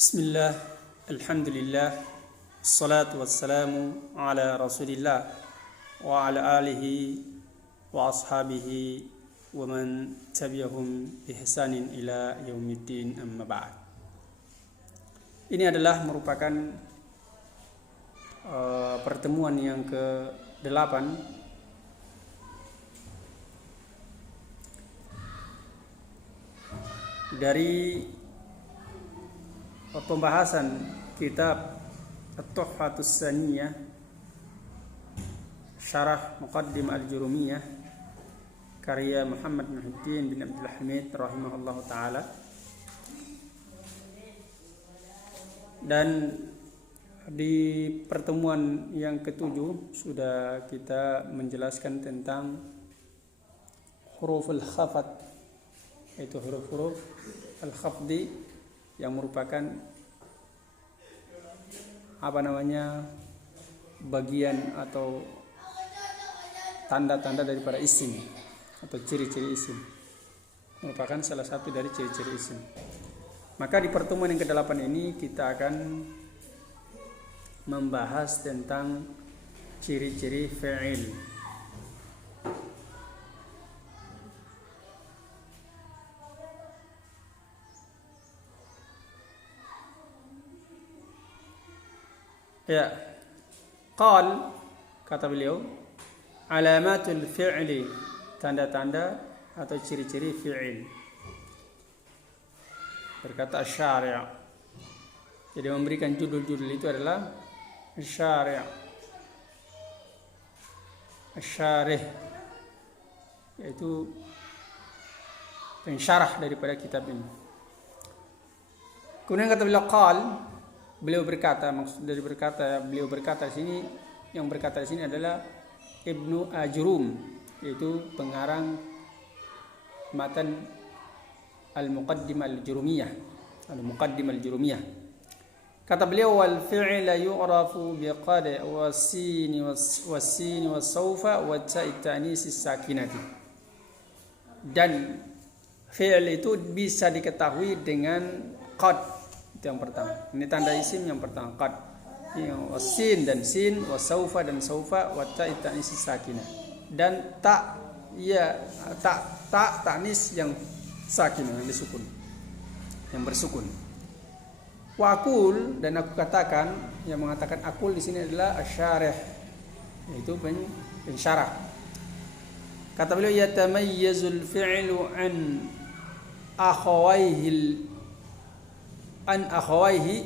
Bismillah, alhamdulillah, salatu wassalamu ala rasulillah wa ala alihi wa ashabihi wa man tabi'ahum ihsanin ila yaumiddin amma ba'd. Ini adalah merupakan pertemuan yang ke-8 dari pembahasan kitab At-Tuhfatus Tsaniyah Syarah Muqaddim Al-Jurumiyah karya Muhammad Muhyiddin bin Abdul Hamid rahimahullahu taala. Dan di pertemuan yang ke-7 sudah kita menjelaskan tentang huruful khafat, yaitu huruf-huruf al-khafdi yang merupakan bagian atau tanda-tanda daripada isim atau ciri-ciri isim, merupakan salah satu dari ciri-ciri isim. Maka di pertemuan yang ke-8 ini kita akan membahas tentang ciri-ciri fi'il. Ya, kata beliau, alamatul fi'li, tanda-tanda atau ciri-ciri fi'il. Berkata Asy-Syari'. Jadi memberikan judul-judul itu adalah Asy-Syari'. Asy-Syarih, yaitu pensyarah daripada kitab ini. Kemudian kata beliau berkata, maksud dari beliau berkata di sini, yang berkata di sini adalah Ibnu Ajrum, yaitu pengarang matan Al-Muqaddimah Al-Jurumiyah. Al-Muqaddimah Al-Jurumiyah. Kata beliau, wal fi'l yu'rafu biqad was-sin was-sawfa wa ta'i ta'nis as-sakinati. Dan fi'l itu bisa diketahui dengan qad. Itu yang pertama. Ini tanda isim yang pertama, qad. Sin dan sin, wasaufa dan saufa, wa ta'i ta'nis sakinah. Dan ta'nis yang sakinah, yang disukun. Yang bersukun. Wa aqul, dan aku katakan, yang mengatakan aqul di sini adalah asy-syarih, yaitu pensyarah. Kata beliau, yatamayyazul fi'lu an akhawaihi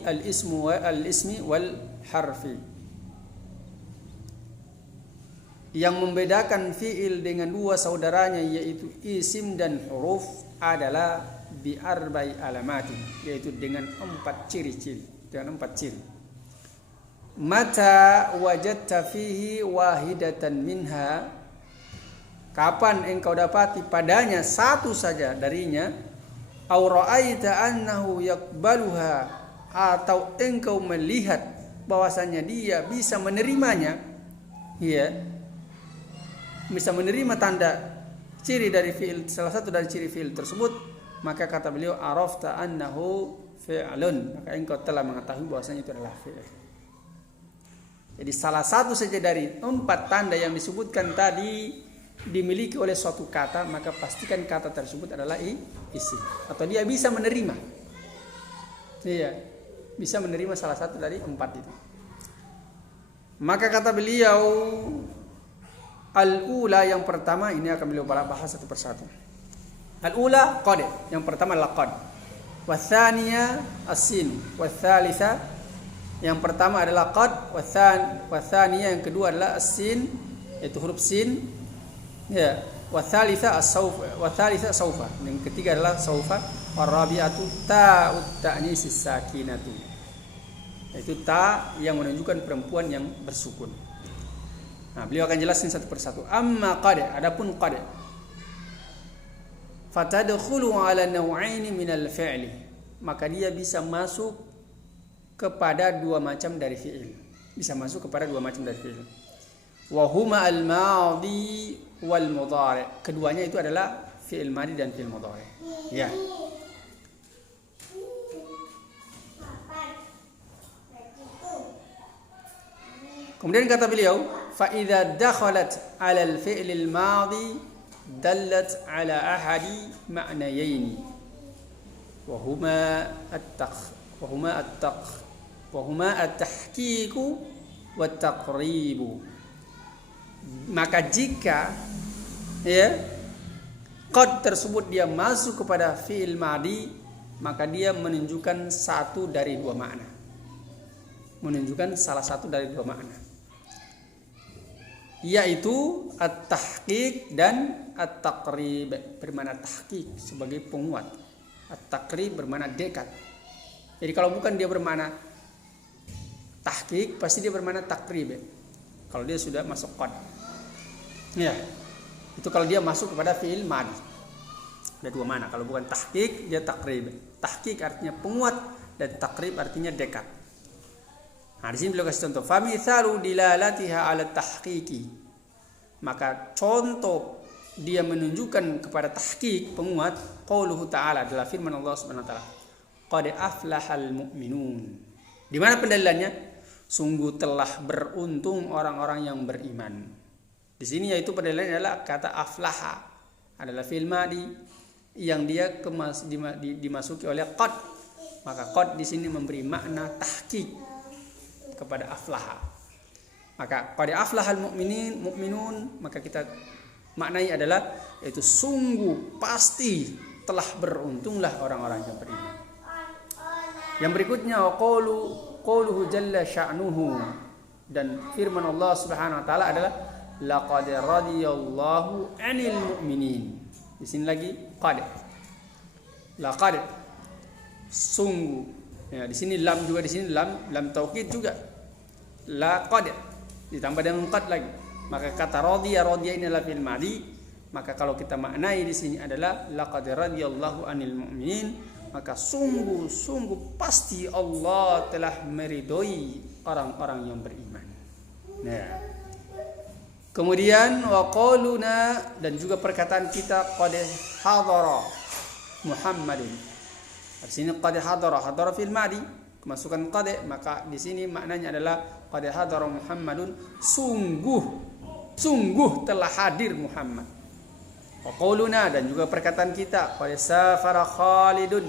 al-ismi wal harfi. Yang membedakan fi'il dengan dua saudaranya, yaitu isim dan huruf, adalah bi arba'i alamati, yaitu dengan 4 ciri-ciri. Mata wajadta fihi wahidatan minha, kapan engkau dapati padanya satu saja darinya, au ra'aita annahu yaqbaluha, atau engkau melihat bahwasanya dia bisa menerimanya, bisa menerima tanda ciri dari fi'il, salah satu dari ciri fi'il tersebut, maka kata beliau arafta annahu fi'lun, maka engkau telah mengetahui bahwasanya itu adalah fi'il. Jadi salah satu saja dari 4 tanda yang disebutkan tadi dimiliki oleh suatu kata, maka pastikan kata tersebut adalah isim, atau dia bisa menerima. Bisa menerima salah satu dari 4 itu. Maka kata beliau, al-ula, yang pertama, ini akan beliau bahas satu persatu. Al-ula qad, yang pertama adalah qad. Wa tsaniya as-sin, wa tsalitsa, yang pertama adalah qad, wa tsaniya, yang kedua adalah as-sin, yaitu huruf sin. Wa tsalitsa as-saufa, wa tsalitsa saufa, yang ketiga adalah saufa, wa rabi'atu ta'ut ta'nis sakinatu, yaitu ta yang menunjukkan perempuan yang bersukun. Nah, beliau akan jelaskan satu persatu. Amma qad, adapun qad, fatadkhulu ala naw'aini minal fi'li, maka dia bisa masuk kepada 2 macam dari fi'il. Wa huma al-madhi wal mudhari'. Keduanya itu adalah fi'il madhi dan fi'il mudhari'. Ya. Kemudian kata beliau, fa idza dakhalat 'ala al-fi'l al-madhi dallat 'ala ahadi ma'nayaini wa huma at-tahqiq wa at-taqrib. Maka jika qad tersebut dia masuk kepada fi'il madhi, maka dia menunjukkan satu dari dua makna. Menunjukkan salah satu dari dua makna, yaitu at-tahqiq dan at-taqrib. Bermakna tahqiq sebagai penguat, at-taqrib bermakna dekat. Jadi kalau bukan dia bermakna tahqiq, pasti dia bermakna taqrib. Kalau dia sudah masuk qad, itu kalau dia masuk kepada fi'il madhi. Ada dua makna. Kalau bukan tahqiq, dia taqrib. Tahqiq artinya penguat dan taqrib artinya dekat. Nah, di sini beliau kasih contoh. Famithalu dilalatiha 'ala tahqiqi. Maka contoh dia menunjukkan kepada tahqiq, penguat, qauluhu ta'ala, adalah firman Allah Subhanahu wa taala. Qad aflahal mu'minun. Di mana pendalilannya? Sungguh telah beruntung orang-orang yang beriman. Di sini yaitu pendalilannya adalah kata aflaha, adalah fi'il madhi yang dia dimasuki oleh qad. Maka qad di sini memberi makna tahqiq kepada aflaha. Maka qad aflahal mu'minun, maka kita maknai adalah yaitu sungguh pasti telah beruntunglah orang-orang yang beriman. Yang berikutnya qauluhu jalla sya'nuhu, dan firman Allah Subhanahu wa taala adalah laqad radiyallahu 'anil mu'minin. Di sini lagi qad. Laqad, sungguh. Ya, di sini lam juga, di sini lam taukid juga. Laqad ditambah dengan qad lagi. Maka kata radiya ini adalah fi'il madhi. Maka kalau kita maknai di sini adalah laqad radiyallahu 'anil mu'minin, maka sungguh pasti Allah telah meridhoi orang-orang yang beriman. Nah, kemudian wa qauluna, dan juga perkataan kita qad hadara Muhammadun. Di sini qad hadara fil madhi, kemasukan qad, maka di sini maknanya adalah qad hadara Muhammadun, sungguh telah hadir Muhammad. Wa qauluna, dan juga perkataan kita qad safara Khalidun.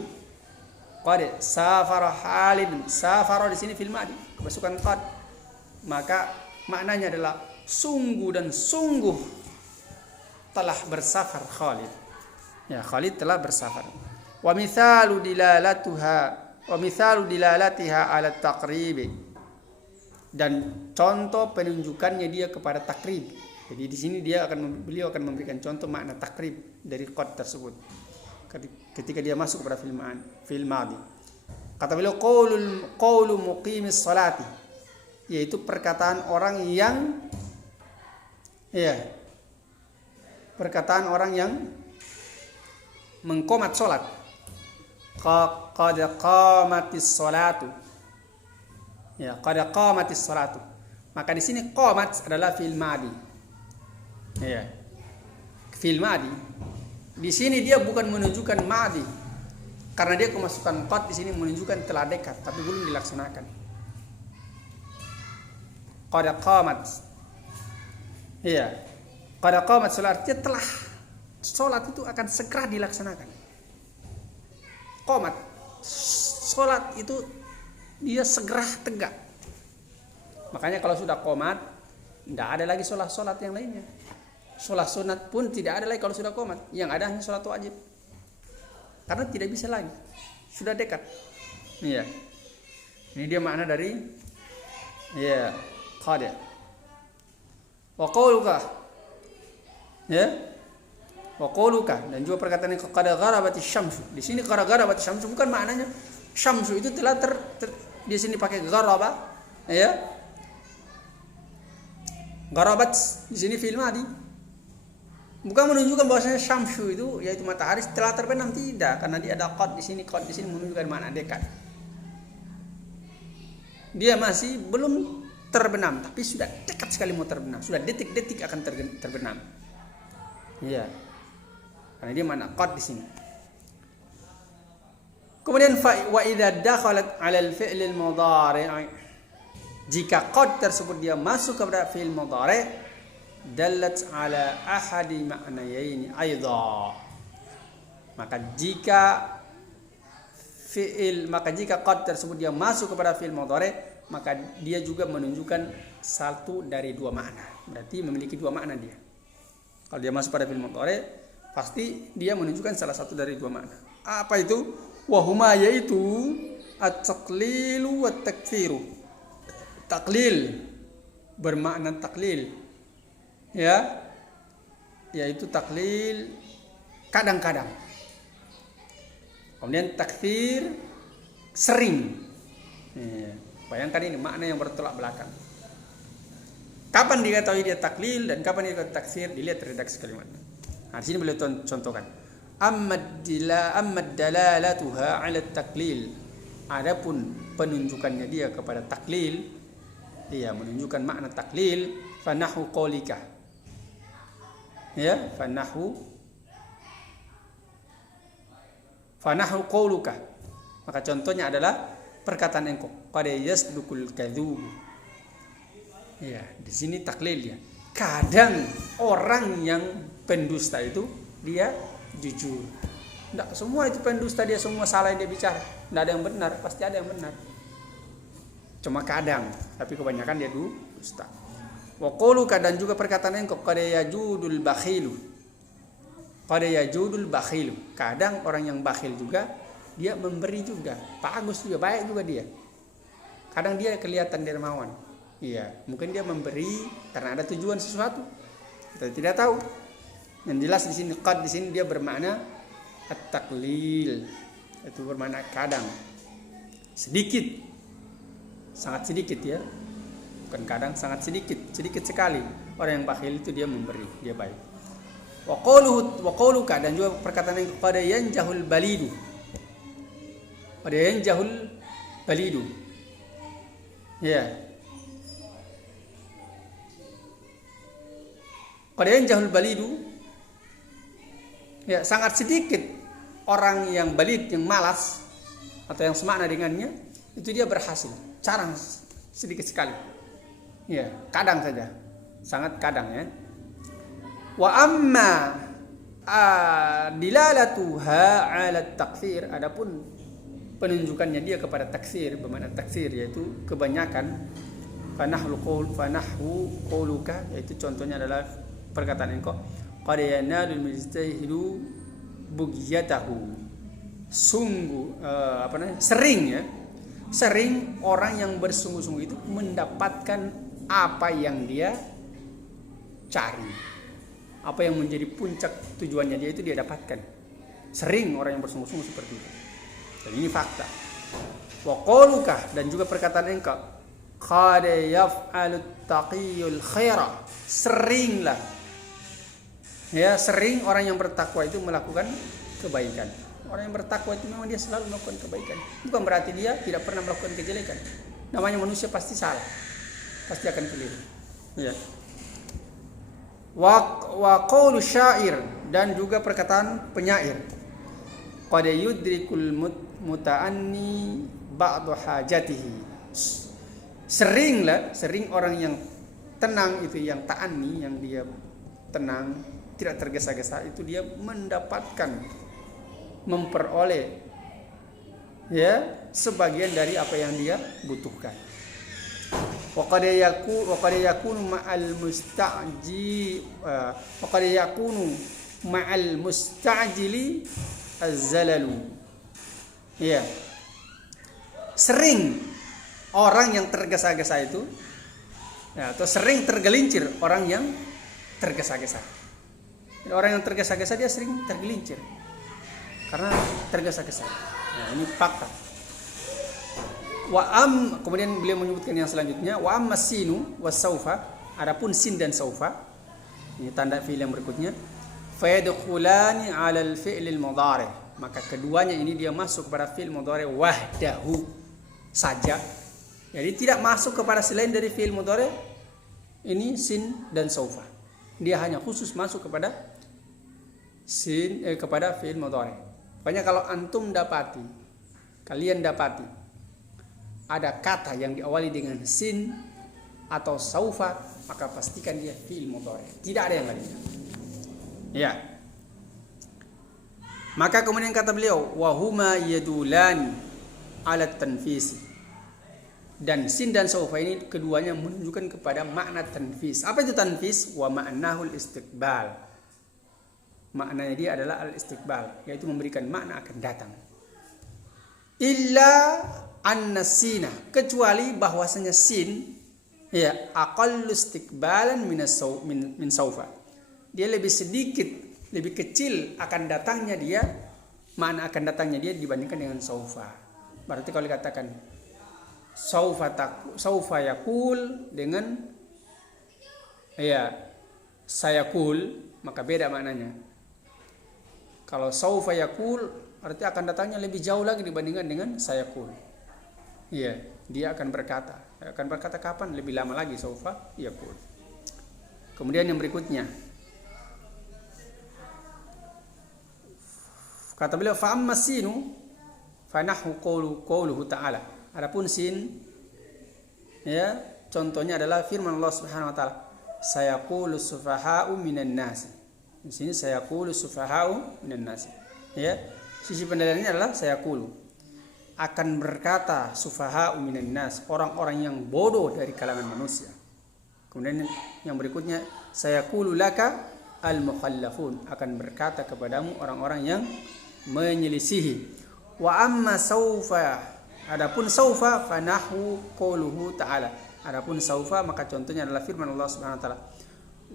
Qad safara Khalidun. Safara di sini fil madhi, kemasukan qad, maka maknanya adalah sungguh telah bersafar Khalid. Ya, Khalid telah bersafar. Wa mithalu dilalatiha 'ala taqrib. Dan contoh penunjukannya dia kepada takrib. Jadi di sini beliau akan memberikan contoh makna takrib dari qad tersebut ketika dia masuk kepada fi'il madhi. Kata beliau qaulu muqimis salati, yaitu perkataan orang yang mengqomat salat. Qad qamatis salatu. Ya, qad qamatis salatu. Maka di sini qamat adalah fi'il madhi. Ya. Fi'il madhi. Di sini dia bukan menunjukkan madhi, karena dia kemasukan qad di sini menunjukkan telah dekat tapi belum dilaksanakan. Qad qamat. Iya. Qad qamat salat, telah salat itu akan segera dilaksanakan. Qamat, salat itu dia segera tegak. Makanya kalau sudah qamat, tidak ada lagi salat yang lainnya. Salat sunat pun tidak ada lagi kalau sudah qamat. Yang ada hanya salat wajib. Karena tidak bisa lagi, sudah dekat. Iya. Ini dia makna dari qad. Wa qauluka. Ya. Wa qauluka, dan juga perkataan yang qad gharabati syamsu. Di sini qad gharabati syamsu bukan maknanya syamsu itu telah di sini pakai gharaba, ya. Gharabat di sini fi'il madhi. Bukan menunjukkan bahwasanya syamsu itu yaitu matahari telah terbenam, tidak, karena dia ada qad di sini menunjukkan makna dekat. Dia masih belum terbenam, tapi sudah dekat sekali mau terbenam, sudah detik-detik akan terbenam. Iya. Karena dia makna qad di sini. Kemudian wa idza dakhalat 'ala al-fi'l al-mudhari', Jika qad tersebut dia masuk kepada fi'il mudhari' dalat ala ahadi ma'nayaini aidha. Maka jika qad tersebut dia masuk kepada fi'il mudhari', maka dia juga menunjukkan satu dari dua makna. Berarti memiliki dua makna dia. Kalau dia masuk pada fi'il mudhari', pasti dia menunjukkan salah satu dari dua makna. Apa itu? Wahuma, yaitu at-taqlilu wa takfiru. Taklil bermakna taklil, ya, yaitu taklil kadang-kadang. Kemudian takfir sering. Bayangkan ini makna yang bertolak belakang. Kapan diketahui dia taklil dan kapan dia dikatakan takfir? Dilihat redaksi kalimatnya. Nah, di sini beliau contohkan. Amma dalalatuha 'ala taklil. Adapun penunjukannya dia kepada taklil, dia menunjukkan makna taklil, fanahu qaulika. Ya, fanahu qauluka. Maka contohnya adalah perkataan engkau, qad yasdukul kadzub. Ya, di sini taklil ya. Kadang orang yang pendusta itu dia jujur. Tidak semua itu pendusta, dia semua salah yang dia bicara. Tidak ada yang benar, pasti ada yang benar. Cuma kadang, tapi kebanyakan dia dusta. Wa qauluka, dan juga perkataan engkau, qad yajudul bakhilu. Qad yajudul bakhilu. Kadang orang yang bakhil juga dia memberi juga, bagus juga, baik juga dia. Kadang dia kelihatan dermawan. Iya, mungkin dia memberi karena ada tujuan sesuatu. Kita tidak tahu. Yang jelas di sini qad di sini dia bermakna at-taqlil. Itu bermakna kadang. Sedikit. Sangat sedikit ya. Bukan kadang, sangat sedikit, sedikit sekali. Orang yang bakhil itu dia memberi, dia baik. Wa qauluka, dan juga perkataan yang kepada yanjahul balidu. Pada yanjahul balidu. Ya. Pada yanjahul balidu, ya, sangat sedikit orang yang balid, yang malas atau yang semakna dengannya, itu dia berhasil. Jarang, sedikit sekali. Ya, kadang saja. Sangat kadang ya. Wa amma dilalatuha 'ala takfir, adapun penunjukannya dia kepada taksir, bermakna taksir yaitu kebanyakan. Fanahu qauluka, yaitu contohnya adalah perkataan engkau, qad yanalul mujtahidu bughiyatahu. Sungguh sering ya. Sering orang yang bersungguh-sungguh itu mendapatkan apa yang dia cari. Apa yang menjadi puncak tujuannya dia itu dia dapatkan. Sering orang yang bersungguh-sungguh seperti itu. Dan ini fakta. Wa qauluka, dan juga perkataan engkau, qad yaf'alut taqiyul khaira. Seringlah. Ya, sering orang yang bertakwa itu melakukan kebaikan. Orang yang bertakwa itu memang dia selalu melakukan kebaikan. Bukan berarti dia tidak pernah melakukan kejelekan. Namanya manusia pasti salah. Pasti akan keliru. Ya. Wa qaulu syair, dan juga perkataan penyair. Qad yudrikul muta'anni ba'du hajatihi. Sering orang yang tenang itu, yang ta'anni, yang dia tenang, tidak tergesa-gesa, itu dia mendapatkan, memperoleh ya sebagian dari apa yang dia butuhkan. Wa qad yakunu ma'al musta'jili az-zalalu. Ya. Sering orang yang tergesa-gesa itu, ya, atau sering tergelincir orang yang tergesa-gesa. Orang yang tergesa-gesa dia sering tergelincir karena tergesa-gesa. Nah, ini fakta. Kemudian beliau menyebutkan yang selanjutnya, wa amma sinu was saufa, adapun sin dan saufa, ini tanda fi'il yang berikutnya, fa yadkhulani 'ala al-fi'l al-mudhari', maka keduanya ini dia masuk kepada fi'il mudhari' wahdahu saja. Jadi tidak masuk kepada selain dari fi'il mudhari' ini sin dan saufa. Dia hanya khusus masuk kepada kepada fi'il mudhari'. Pokoknya kalau antum kalian dapati ada kata yang diawali dengan sin atau saufa, maka pastikan dia fi'il mudhari. Tidak ada yang lainnya. Ya. Maka kemudian kata beliau, wa huma yadulan ala tanfis. Dan sin dan saufa ini keduanya menunjukkan kepada makna tanfis. Apa itu tanfis? Wa ma'nahul istiqbal. Maknanya dia adalah al-istiqbal, yaitu memberikan makna akan datang. Illa an-nasina, kecuali bahwasanya sin ya aqallu istiqbalan min saufa. Dia lebih sedikit, lebih kecil akan datangnya dia, makna akan datangnya dia dibandingkan dengan saufa. Berarti kalau dikatakan saufa yakul dengan ya sayakul, maka beda maknanya. Kalau saufa yakul arti akan datangnya lebih jauh lagi dibandingkan dengan sayakul. Iya, dia akan berkata. Akan berkata kapan? Lebih lama lagi saufa yakul. Kemudian yang berikutnya, kata beliau, fa amma sinu fa nahu qauluhu ta'ala. Adapun sin ya, contohnya adalah firman Allah Subhanahu wa taala, sayaqulu sufaha'u minan nas. Di sini sayaqulu sufaha'u minan nas. Ya, sisi pendalilannya adalah sayaqulu, akan berkata sufaha'u minan nas, orang-orang yang bodoh dari kalangan manusia. Kemudian yang berikutnya, sayaqulu laka al-mukhallafun, akan berkata kepadamu orang-orang yang menyelisihi. Wa amma saufa, adapun saufa fanahu qauluhu ta'ala. Adapun saufa maka contohnya adalah firman Allah Subhanahu wa taala,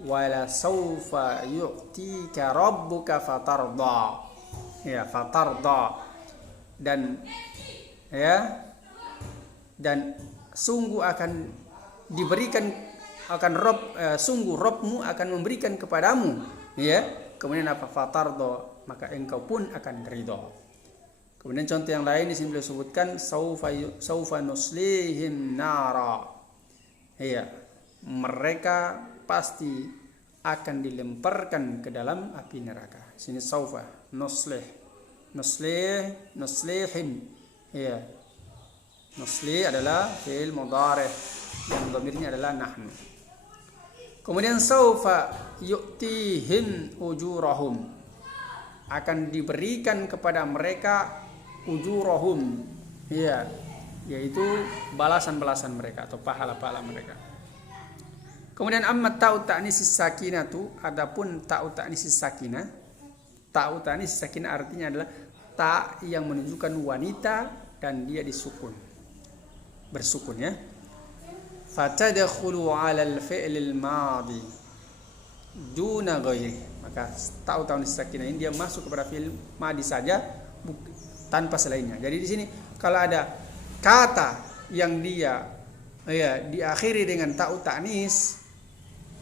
wala saufa yu'tika rabbuka fatarda. Ya, fatarda. Dan ya, dan sungguh akan diberikan akan sungguh Rabbmu akan memberikan kepadamu, ya. Kemudian apa? Fatarda, maka engkau pun akan ridha. Kemudian contoh yang lain di sini beliau sebutkan saufa nuslihim nara. Ya, mereka pasti akan dilemparkan ke dalam api neraka. Sini saufa nuslihim. Ya. Nusli adalah fi'il mudhari yang dhamirnya adalah nahnu. Kemudian saufa yu'tihim ujurahum, akan diberikan kepada mereka ujurahum, ya, yaitu balasan-balasan mereka atau pahala-pahala mereka. Kemudian amma ta'u ta'nisis sakinatu, adapun ta'u ta'nisis sakinah, ta'u ta'nisis sakinah artinya adalah ta yang menunjukkan wanita dan dia disukun, bersukun, ya. Fatadkhulu 'ala al-fi'l al-madhi duna ghairi, maka ta'u ta'nisis sakinah ini dia masuk kepada fi'il madhi saja tanpa selainnya. Jadi di sini kalau ada kata yang dia ya diakhiri dengan ta'u ta'nis,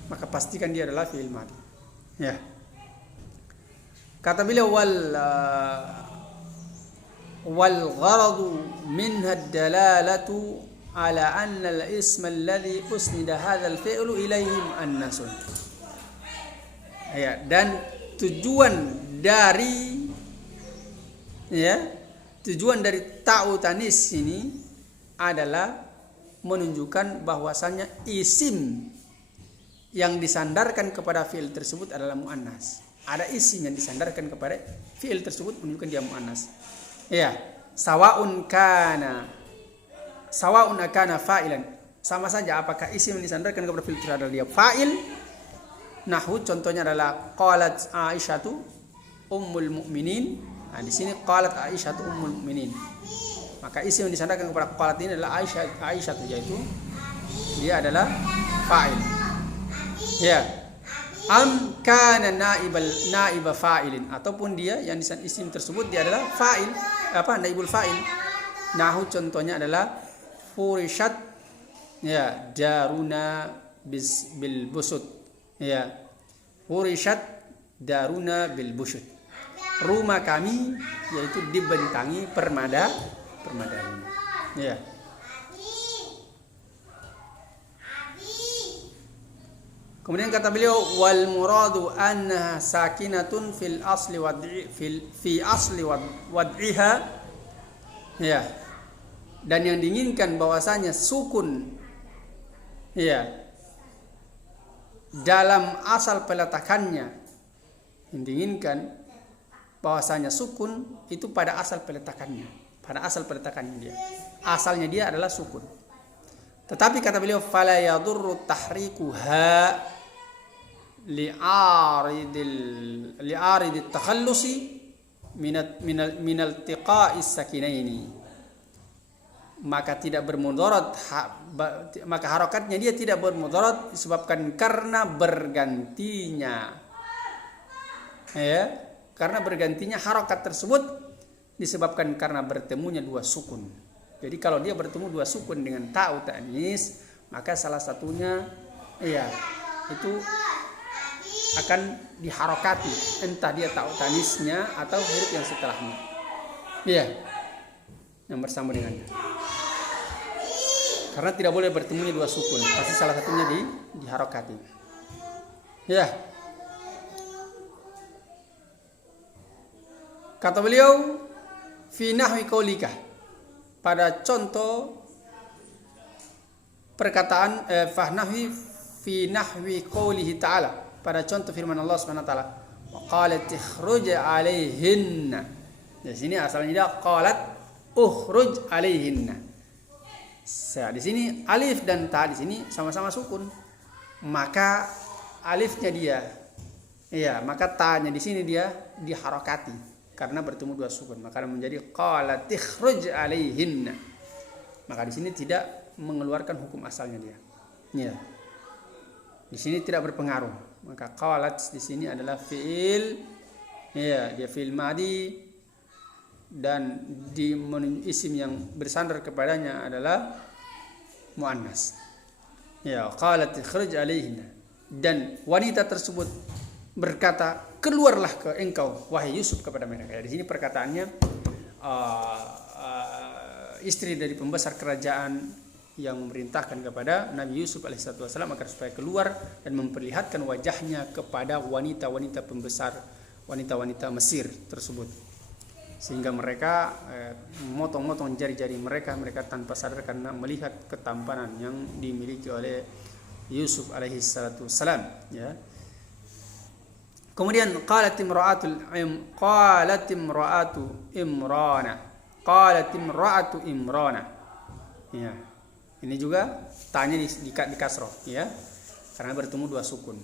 maka pastikan dia adalah fi'il madhi. Ya. Kata beliau wal gharadu minha ad-dalalatu ala anna al-ism alladhi usnida hadha al-fi'lu ilaihim an-nasun. Ya, dan tujuan dari ta'u tanis ini adalah menunjukkan bahwasanya isim yang disandarkan kepada fi'il tersebut adalah muannas. Ada isim yang disandarkan kepada fi'il tersebut menunjukkan dia muannas. Ya, sawa'un akana fa'ilan, sama saja apakah isim yang disandarkan kepada fi'il tersebut adalah dia fa'il. Nahwu contohnya adalah qalat Aisyatu ummul mu'minin. Nah, di sini qalat Aisyatu ummul mu'minin. Maka isim yang disandarkan kepada qalat ini adalah Aisyah, yaitu dia adalah fa'il. Ya. Am kana naiba fa'ilin, ataupun dia yang isim tersebut dia adalah fa'il, naibul fa'il. Nahu contohnya adalah furishat ya daruna bil busut. Ya. Furishat daruna bil busut. Rumah kami yaitu dibentangi permadani. Ya. Kemudian kata beliau wal muradu annaha sakinatun fi asli wad'iha. Ya. dan yang diinginkan bahwasanya sukun ya dalam asal peletakannya, yang diinginkan bahwasanya sukun itu pada asal peletakannya, dia asalnya dia adalah sukun. Tetapi kata beliau fala yadurru tahrikuha li'aridit takhallusi minal tiqa'is sakinaini, maka tidak bermudarat, maka harokatnya dia tidak bermudarat disebabkan karena bergantinya karena bergantinya harokat tersebut disebabkan karena bertemunya dua sukun. Jadi kalau dia bertemu dua sukun dengan ta'u ta'nis, maka salah satunya itu akan diharokati, entah dia ta'u ta'nisnya atau huruf yang setelahnya. Yang bersama dengannya. Karena tidak boleh bertemunya dua sukun, pasti salah satunya diharokati. Kata beliau fi nahwi qaulika, pada contoh perkataan fahnahi fi nahwi qaulihi ta'ala, pada contoh firman Allah Subhanahu wa taala, wa qalat ikhruj alaihinna. Di sini asalnya dia qalat ukhruj alaihinna. Di sini alif dan ta di sini sama-sama sukun. Maka alifnya dia maka ta-nya di sini dia diharokati karena bertemu dua sukun, maka menjadi qalat ikhruj alaihinna. Maka di sini tidak mengeluarkan hukum asalnya dia. Di sini tidak berpengaruh. Maka qalat di sini adalah fiil, dia fiil madi, dan di isim yang bersandar kepadanya adalah muannas. Qalat ikhruj alaihinna, dan wanita tersebut berkata, keluarlah ke engkau wahai Yusuf kepada mereka. Di sini perkataannya istri dari pembesar kerajaan yang memerintahkan kepada Nabi Yusuf alaihissalam agar supaya keluar dan memperlihatkan wajahnya kepada wanita-wanita pembesar, wanita-wanita Mesir tersebut, sehingga mereka memotong-motong jari-jari mereka tanpa sadar karena melihat ketampanan yang dimiliki oleh Yusuf alaihissalam. Kemudian qalat imra'atu imrana. Ini juga tanya di kasroh, karena bertemu dua sukun,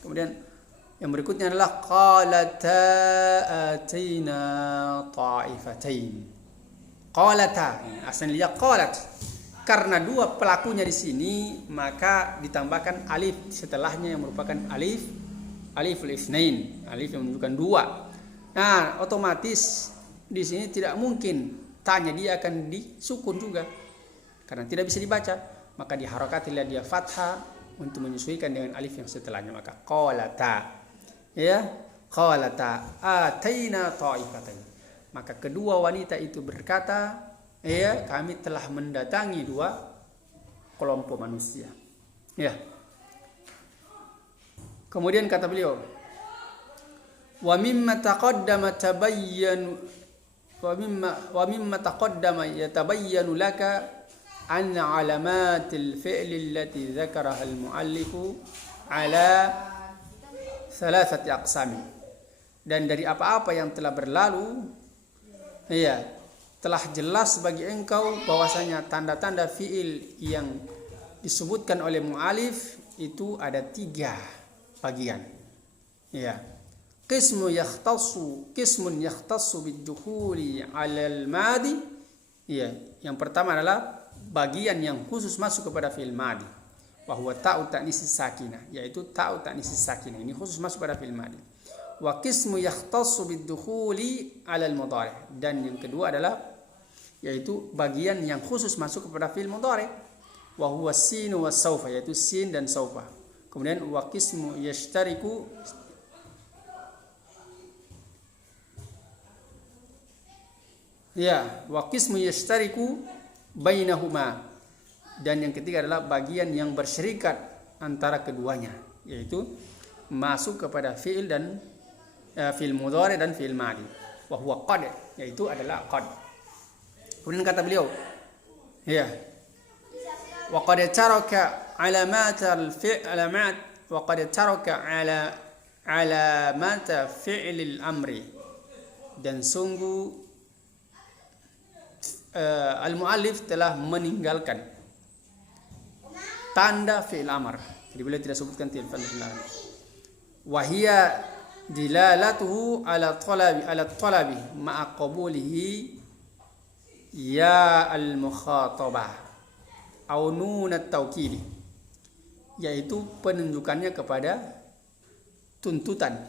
Kemudian yang berikutnya adalah qalata atina ta'ifatain. Qalata, asalnya qalat. Karena dua pelakunya di sini, maka ditambahkan alif setelahnya yang merupakan aliful itsnain, alif yang menunjukkan dua. Nah, otomatis di sini tidak mungkin tanya dia akan disukun juga karena tidak bisa dibaca, maka diharokatilah dia fathah untuk menyesuaikan dengan alif yang setelahnya. Maka qalata, qalata ataina ta'ifatain. Maka kedua wanita itu berkata, kami telah mendatangi dua kelompok manusia. Kemudian kata beliau, wa mimma taqaddama yatabayyanu laka anna alamatil fi'li allati dzakaraha al-muallifu ala thalathati aqsam. Dan dari apa-apa yang telah berlalu, telah jelas bagi engkau bahwasanya tanda-tanda fi'il yang disebutkan oleh mu'alif itu ada 3 bagian. Qismun yakhtassu bid-dukhuli 'alal madi. Yang pertama adalah bagian yang khusus masuk kepada fi'il madi. Wa huwa ta'u ta'nis sakinah, yaitu ta'u ta'nis sakinah. Ini khusus masuk pada fi'il madi. Wa qismu yakhtassu bid-dukhuli 'alal mudhari'. Dan yang kedua adalah yaitu bagian yang khusus masuk kepada fi'il mudhari'. Wa huwa sin wa saufa, yaitu sin dan saufa. Kemudian wa qismu yashtariku wa qismu yashtariku bainahuma. Dan yang ketiga adalah bagian yang berserikat antara keduanya, yaitu masuk kepada fi'il dan fi'il mudhari dan fi'il madi. Wa huwa qad, yaitu adalah qad. Kemudian kata beliau, Ya. Wa qad taraka alamat fi'lil amri. Dan sungguh al-muallif telah meninggalkan tanda fi'il amr. Jadi beliau tidak sebutkan fi'il amr. Wa hiya dilalatuhu ala talabi ma'a qabulihi ya al-mukhatabah au nun at-taukid, yaitu penunjukannya kepada tuntutan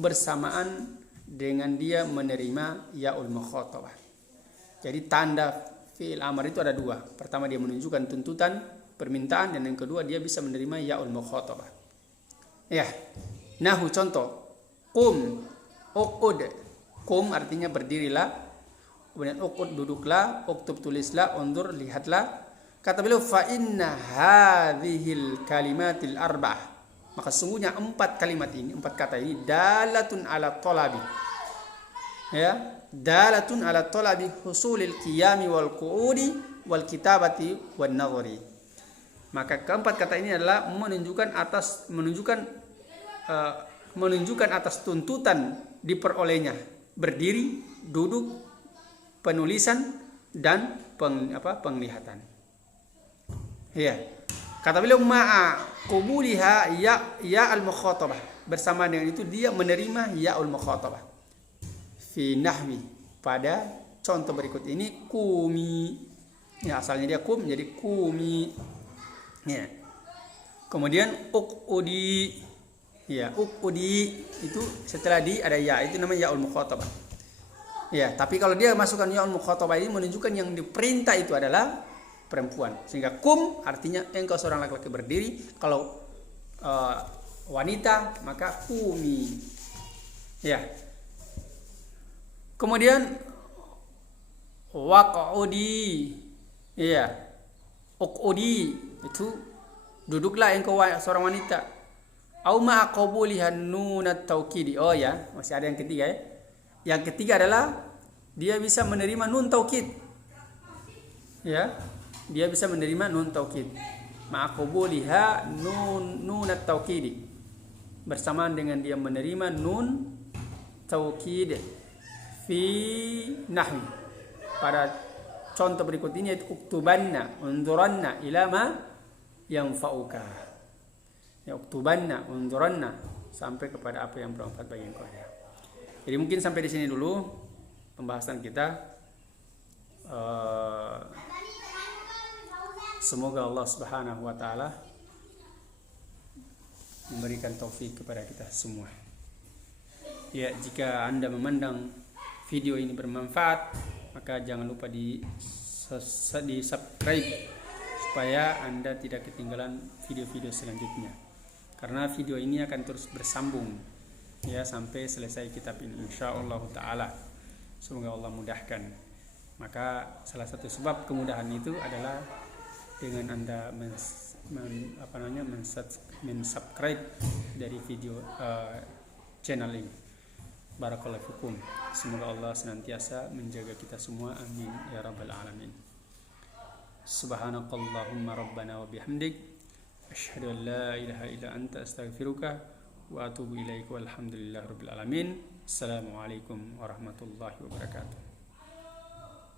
bersamaan dengan dia menerima yaul mukhatabah. Jadi tanda fi'il amr itu ada dua. Pertama dia menunjukkan tuntutan permintaan, dan yang kedua dia bisa menerima yaul mukhatabah. Ya. Nahu contoh, qum, uqud. Qum artinya berdirilah. Kemudian uqud duduklah, uktub tulislah, undur lihatlah. Kata beliau fa inna hadhil kalimatil arba'ah. Maka sungguhnya 4 kalimat ini, 4 kata ini dalatun ala talabi. Ya, dalatun ala talabi husulil qiyami wal qu'udi wal kitabati wan nadhari. Maka keempat kata ini adalah menunjukkan atas tuntutan diperolehnya berdiri, duduk, penulisan dan penglihatan. Ya. Kata beliau ma'a qubuliha ya al-mukhatabah. Bersama dengan itu dia menerima ya al-mukhatabah. Fi nahwi, pada contoh berikut ini kumi. Ya, asalnya dia kum jadi kumi. Ya. Kemudian uqudi. Ya, uqudi itu setelah di ada ya, itu namanya yaul mukhatabah. Ya, tapi kalau dia masukkan yaul mukhatabah ini menunjukkan yang diperintah itu adalah perempuan. Sehingga kum artinya engkau seorang laki-laki berdiri, kalau wanita maka kumi. Ya. Kemudian waqudi. Ya. Uqudi itu duduklah engkau seorang wanita. Au ma qabulihan nunat taukidi. Oh ya, masih ada yang ketiga ya. Yang ketiga adalah dia bisa menerima nun taukid. Ya. Dia bisa menerima nun taukid. Ma qabuliha nunat taukidi. Bersamaan dengan dia menerima nun taukid fi nahwi. Pada contoh berikut ini yaitu uktubanna unzuranna ila ma yanfa'uka. Ya, uktubanna unzuranna sampai kepada apa yang bermanfaat bagi engkau. Jadi mungkin sampai di sini dulu pembahasan kita. Semoga Allah Subhanahu wa taala memberikan taufik kepada kita semua. Ya, jika Anda memandang video ini bermanfaat, maka jangan lupa di subscribe supaya Anda tidak ketinggalan video-video selanjutnya. Karena video ini akan terus bersambung ya sampai selesai kitab ini insyaallah taala. Semoga Allah mudahkan. Maka salah satu sebab kemudahan itu adalah dengan Anda mensubscribe dari video channel ini. Barakallahu fikum. Semoga Allah senantiasa menjaga kita semua. Amin ya rabbal alamin. Subhanakallahumma rabbana wa bihamdik asyhadu an la ilaha illa anta astaghfiruka wa atubu ilaika walhamdulillahi rabbil alamin. Assalamualaikum warahmatullahi wabarakatuh.